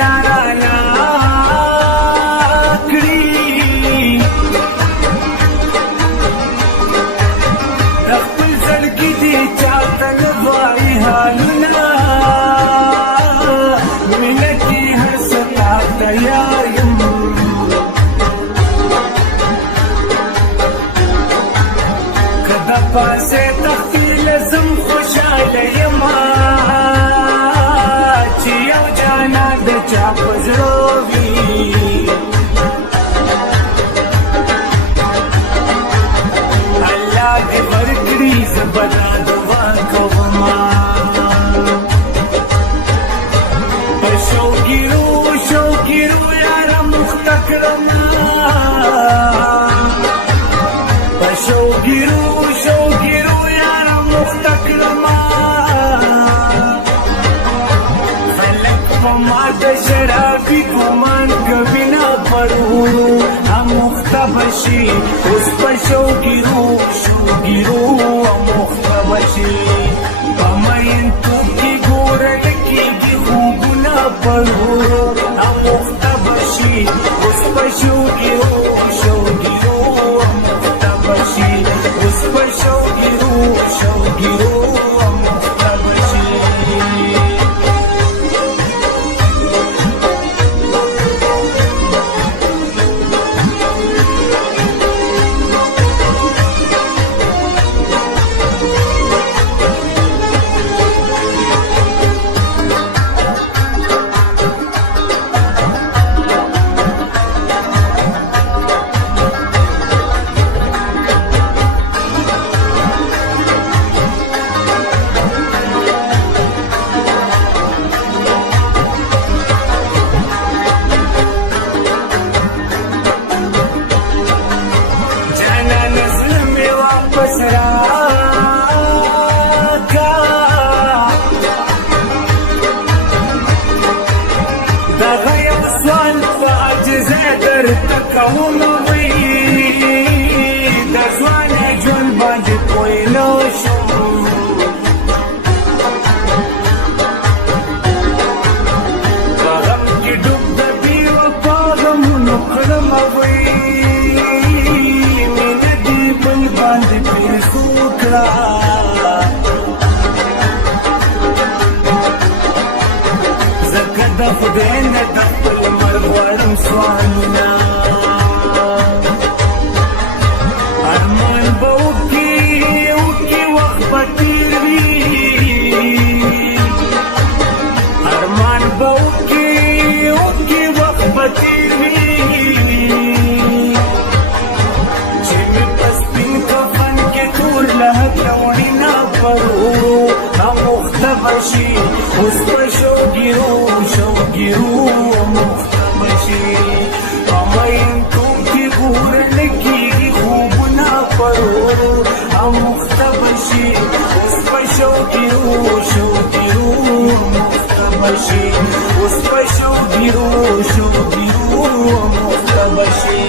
یارانا کړي خپل زړګي دي چاته نه وایي حالونه مینه کې هر څه تا یار یم که د پاسې تختې لزم خوشحاله یمه چې یو جانا د چا په زړه وي الله دې ورکړي زه به دا دعا کومه په شوګیرو یاره مخته کړمه په شوګیرو یاره مخته کړمه خلک په ما د شرابي ګمان کوي نه پرورو هم مخته بشي اوس په شوګیرو مخته بشي په مینتو کې ګورل کېږي خوبونه پرورو هم مخته بشي اوس په شوګیرو مخته بشي اوس په شوګیرو مخته بشي کومه وي د ځوانۍ ژوند باندې پوه نه شم په غم کې ډوب د بېوفا غمونو کړمه وي مینه دې بل باندې پرېښو کړه ځکه د خدای نه د خپل مرګ غواړم سوالونه اوس په شوګیرو مخته بشي په مینتو کې ګورل کېږي خوبونه پرورو او مخته بشي اوس په شوګیرو مخته بشي اوس په شوګیرو مخته بشي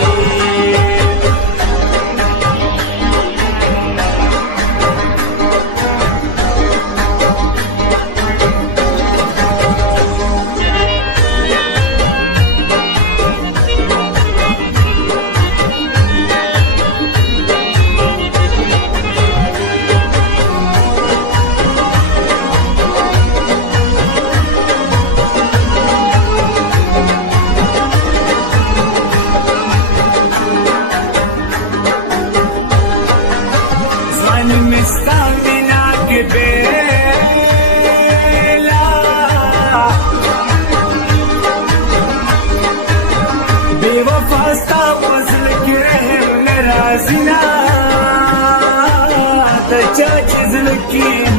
Zina, the church is looking